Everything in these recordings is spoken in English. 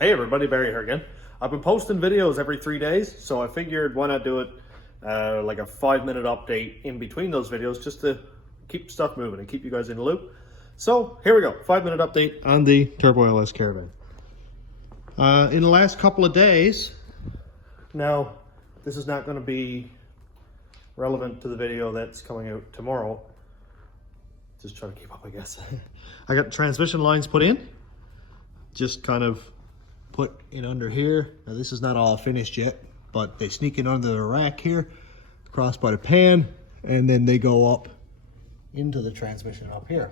Hey everybody, Barry here again. I've been posting videos every 3 days, so I figured why not do it like a 5-minute update in between those videos just to keep stuff moving and keep you guys in the loop. So here we go, 5-minute update on the Turbo LS Caravan. In the last couple of days, now this is not going to be relevant to the video that's coming out tomorrow. Just trying to keep up, I guess. I got the transmission lines put in, just kind of put in under here. Now this is not all finished yet, but they sneak in under the rack here, across by the pan, and then they go up into the transmission up here,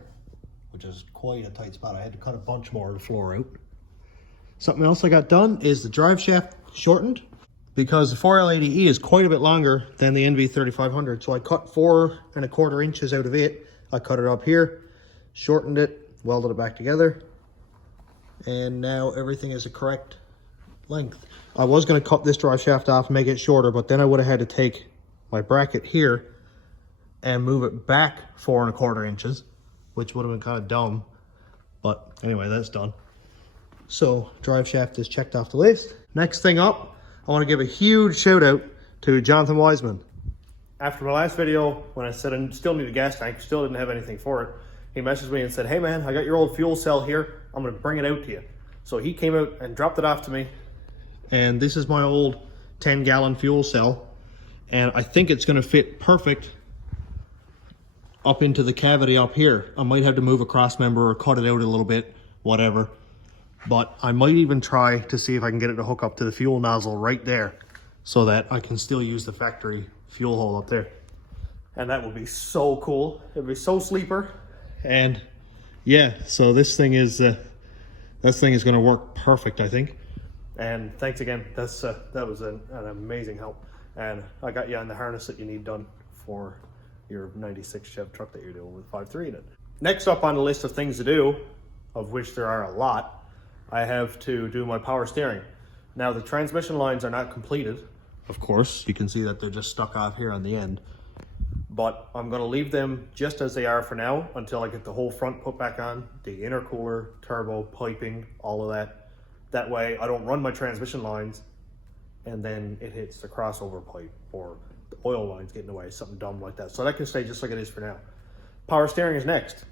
which is quite a tight spot. I had to cut a bunch more of the floor out. Something else I got done is the drive shaft shortened, because the 4L80E is quite a bit longer than the NV3500. So I cut 4¼ inches out of it. I cut it up here, shortened it, welded it back together, and now everything is the correct length. I was going to cut this drive shaft off and make it shorter, but then I would have had to take my bracket here and move it back 4¼ inches, which would have been kind of dumb. But anyway, that's done. So drive shaft is checked off the list. Next thing up, I want to give a huge shout out to Jonathan Wiseman. After my last video, when I said I still need a gas tank, still didn't have anything for it, he messaged me and said, hey man, I got your old fuel cell here. I'm going to bring it out to you. So he came out and dropped it off to me. And this is my old 10-gallon fuel cell. And I think it's going to fit perfect up into the cavity up here. I might have to move a cross member or cut it out a little bit, whatever. But I might even try to see if I can get it to hook up to the fuel nozzle right there, so that I can still use the factory fuel hole up there. And that would be so cool. It'd be so sleeper. And yeah, so this thing is going to work perfect, I think. And thanks again. That was an amazing help. And I got you on the harness that you need done for your 96 Chev truck that you're doing with 5.3 in it. Next up on the list of things to do, of which there are a lot, I have to do my power steering. Now the transmission lines are not completed. Of course, you can see that they're just stuck off here on the end. But I'm going to leave them just as they are for now until I get the whole front put back on, the intercooler, turbo, piping, all of that. That way I don't run my transmission lines and then it hits the crossover pipe or the oil lines get in the way, something dumb like that. So that can stay just like it is for now. Power steering is next.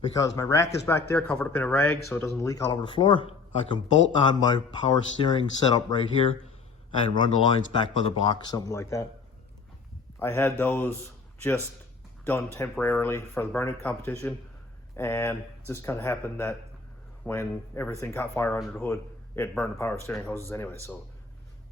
Because my rack is back there covered up in a rag so it doesn't leak all over the floor, I can bolt on my power steering setup right here and run the lines back by the block, something like that. I had those just done temporarily for the burnout competition, and it just kind of happened that when everything caught fire under the hood, it burned the power steering hoses anyway, so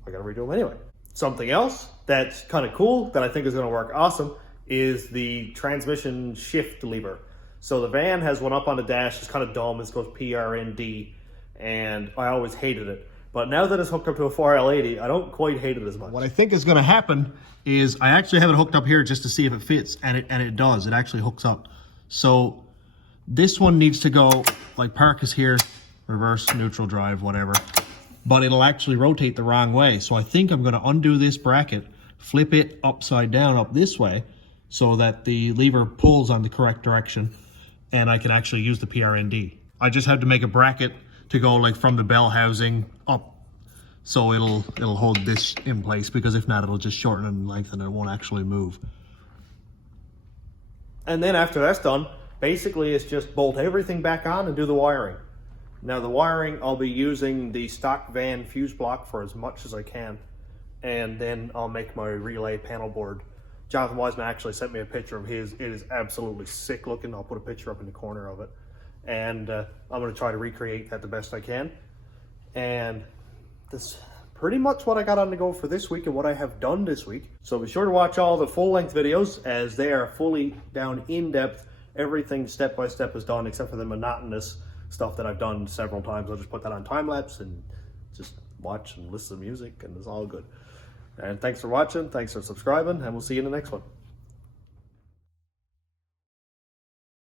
I gotta redo them anyway. Something else that's kind of cool that I think is gonna work awesome is the transmission shift lever. So the van has one up on the dash, it's kind of dumb, it goes PRND, and I always hated it. But now that it's hooked up to a 4L80, I don't quite hate it as much. What I think is gonna happen is I actually have it hooked up here just to see if it fits, and it does, it actually hooks up. So this one needs to go, like park is here, reverse, neutral, drive, whatever, but it'll actually rotate the wrong way. So I think I'm gonna undo this bracket, flip it upside down up this way, so that the lever pulls on the correct direction, and I can actually use the PRND. I just have to make a bracket to go like from the bell housing up, so it'll hold this in place, because if not, it'll just shorten in length and it won't actually move. And then after that's done, basically it's just bolt everything back on and do the wiring. Now the wiring, I'll be using the stock van fuse block for as much as I can, and then I'll make my relay panel board. Jonathan Wiseman actually sent me a picture of his. It is absolutely sick looking. I'll put a picture up in the corner of it. And I'm going to try to recreate that the best I can. And that's pretty much what I got on the go for this week and what I have done this week. So be sure to watch all the full-length videos, as they are fully down in depth. Everything step by step is done except for the monotonous stuff that I've done several times. I'll just put that on time lapse and just watch and listen to music, and it's all good. And thanks for watching, thanks for subscribing, and we'll see you in the next one.